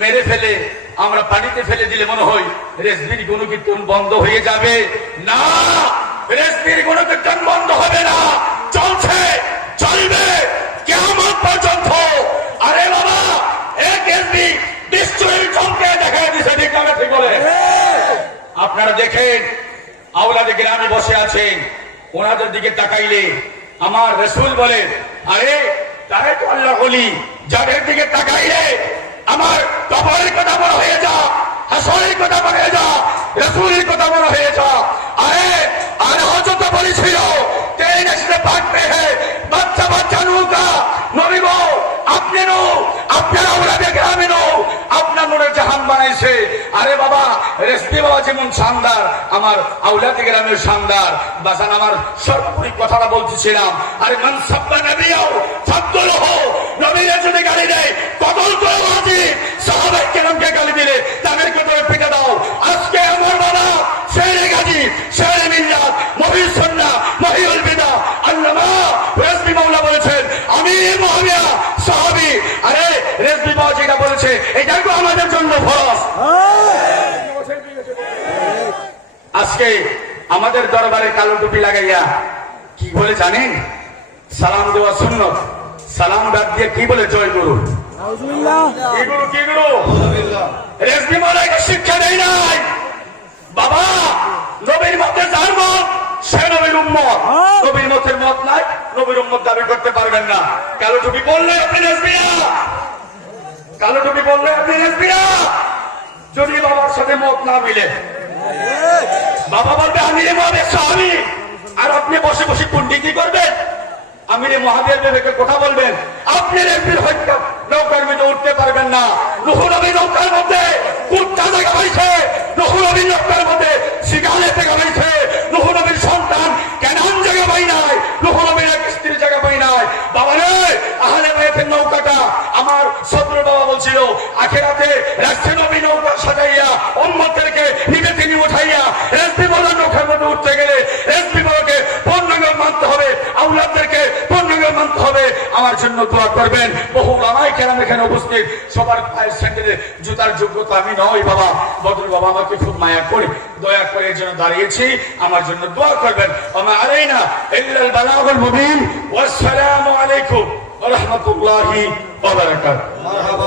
মেরে ফেলে আমরা পানিতে ফেলে দিলে মনে হয় রেজবির গুণকীর্তন বন্ধ হয়ে যাবে। না, রেজবির গুণকীর্তন বন্ধ হবে না, চলছে, চলবে কিয়ামত পর্যন্ত। আরে বাবা, এক রেজবি বিশ্বই চমকে দেখা দিছে, ঠিক না ঠিক বলে? আপনারা দেখেন আওলাদে গ্রামে বসে আছেন, ওনাদের দিকে তাকাইলে আমার রাসূল বলে, আরে তারে তো আল্লাহ বলি, যাদের দিকে তাকাইলে আমার কবরের কথা বড় হয়ে যা, হাসরের কথা বড় হয়ে যা, রাসূলের কথা বড় হয়ে যা। আরে আর হযরত বলেছিল তেরে নশরে পাক মে है বাচ্চা বাচ্চা নৌকা, নবী গো আপনি নো, আপনার আওলাদে গ্রামে নো, আপনার নূরের জাহান বানাইছে। আরে বাবা, রেজবি বাবা যেমন শানদার, আমার আওলাদে গ্রামের শানদার। বাজান আমার সর্বোপরি কথাটা বলতেছিলাম, আরে মান সাব্বা নবিয়াও ফাদলহু, নবীর যদি গালি দেয় কতল করে ওয়াজিব, সাহাবায়ে কেরামকে গালি দিলে তাদের কতল পিটা দাও। আজকে আমার বাবা শেরে গাজী, শেরে মিল্লাত, মহিউল সুন্নাহ, মহিউল বিদা আল্লামা রেজবি মাওলা বলেছেন আমি মুআবিয়া সাহাবী। আরে রেজবি বাবা যেটা বলেছে এটাই তো আমাদের জন্য ফরজ। আজকে আমাদের দরবারে কালো টুপি লাগাইয়া কি বলে জানেন? সালাম দেওয়া সুন্নত, সালাম বাদ দিয়ে কি বলে? জয় গুরু। কি গুরু, কি গুরু? রেজবি মাওলাকে শিক্ষা দেয় নাই বাবা। নবীর মতে যার মত সে নবীর উম্মত, নবীর মতের মত নাই, নবীর উম্মত দাবি করতে পারবেন না। কালো টুপি বললে আপনি রেজবিয়া, কালো টুপি বললে আপনি রেজবিয়া। যদি বাবার সাথে মত না মিলে, বাবা বলবে আমিরে মহাবীর সাহাবী, আর আপনি বসে বসে কুন্ডি কি করবেন? আমিরে মহাবীর বিবেকে কথা বলবেন। আপনি রেজবির হত্যা নৌকার মধ্যে উঠতে পারবেন না। নূহ নবী নৌকার মধ্যে কুত্তা জায়গা পাইছে, নূহ নবী নৌকার মধ্যে শিকালে জায়গা পাইছে, নূহ নবীর সন্তান কেনান জায়গা পাই নাই, নূহ নবীর এক স্ত্রীর জায়গা পাই নাই। বাবা রে, আহলে বাইতের নৌকাটা আমার সদর বাবা বলছিল আখিরাতে রাষ্ট্র নবী নৌকা সাজাইয়া উম্মতদেরকে নিবে তিনি উঠাইয়া রেজবি বলার নৌকার মধ্যে উঠতে গেলে রেজবি বলাকে পূর্ণাঙ্গ মানতে হবে, আওলাদদেরকে পূর্ণাঙ্গ মানতে হবে। আমার জন্য দোয়া করবেন। বহু উলামায়ে কেরাম এখানে উপস্থিত, সবার পায়ের স্যান্ডেলে জুতার যোগ্যতা আমি নই বাবা। বদরুল বাবা আমাকে খুব মায়া করে দয়া করে এর জন্য দাঁড়িয়েছি, আমার জন্য দোয়া করবেন। ওমা আলাইনা ইল্লাল বালাগুল মুবিন। ওয়াসসালামু আলাইকুম ওয়া রাহমাতুল্লাহি ওয়া বারাকাতুহু।